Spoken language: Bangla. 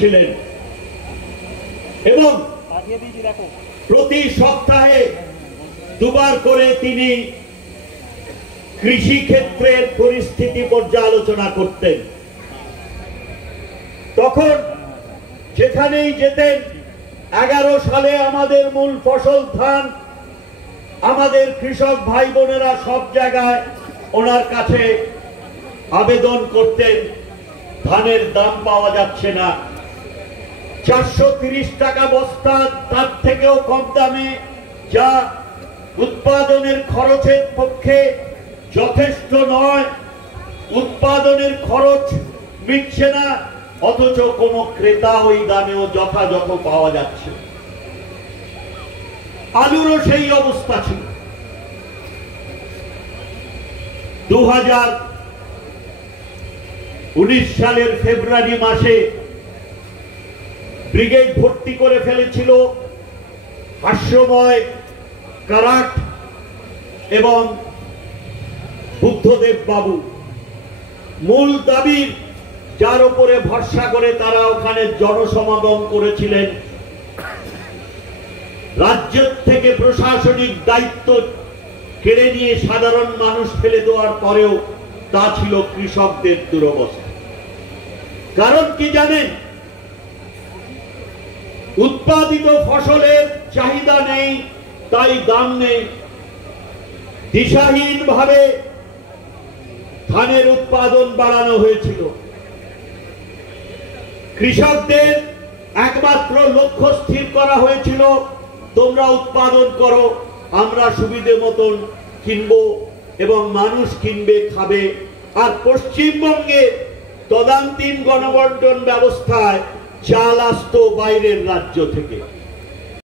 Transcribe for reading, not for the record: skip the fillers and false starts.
ছিলেন এবং প্রতি সপ্তাহে দুবার করে তিনি কৃষি ক্ষেত্রের পরিস্থিতি পর্যালোচনা করতেন। তখন যেখানেই যেতেন 11 সালে আমাদের মূল ফসল ধান, আমাদের কৃষক ভাই বোনেরা সব জায়গায় ওনার কাছে আবেদন করতেন, ধানের দাম পাওয়া যাচ্ছে না, 430 টাকা বস্তা, তার থেকেও কম দামে, যা উৎপাদনের খরচের পক্ষে যথেষ্ট নয়, উৎপাদনের খরচ মিটছে না, অথচ কোনো ক্রেতা ওই দামেও যথাযথ পাওয়া যাচ্ছে। আলুরও সেই অবস্থা ছিল। 2019 সালের ফেব্রুয়ারি মাসে ব্রিগেড ভর্তি করে ফেলেছিল হাস্যময়, কারাট এবং বুদ্ধদেব বাবু। মূল দাবির যার উপরে ভরসা করে তারা ওখানে জনসমাগম করেছিলেন, রাজ্য থেকে প্রশাসনিক দায়িত্ব কেড়ে নিয়ে সাধারণ মানুষ ফেলে দেওয়ার পরেও তা ছিল কৃষকদের দুরবস্থা। কারণ কি জানেন? উৎপাদিত ফসলের চাহিদা নেই, তাই দাম নেই। দিশাহীন ভাবে ধানের উৎপাদন বাড়ানো হয়েছিল। কৃষকদের একমাত্র লক্ষ্য স্থির করা হয়েছিল, তোমরা উৎপাদন করো, আমরা সুবিধে মতন কিনবো এবং মানুষ কিনবে, খাবে। আর পশ্চিমবঙ্গে তদান্তিম গণবন্টন ব্যবস্থায় চাল আসতো বাইরের রাজ্য থেকে।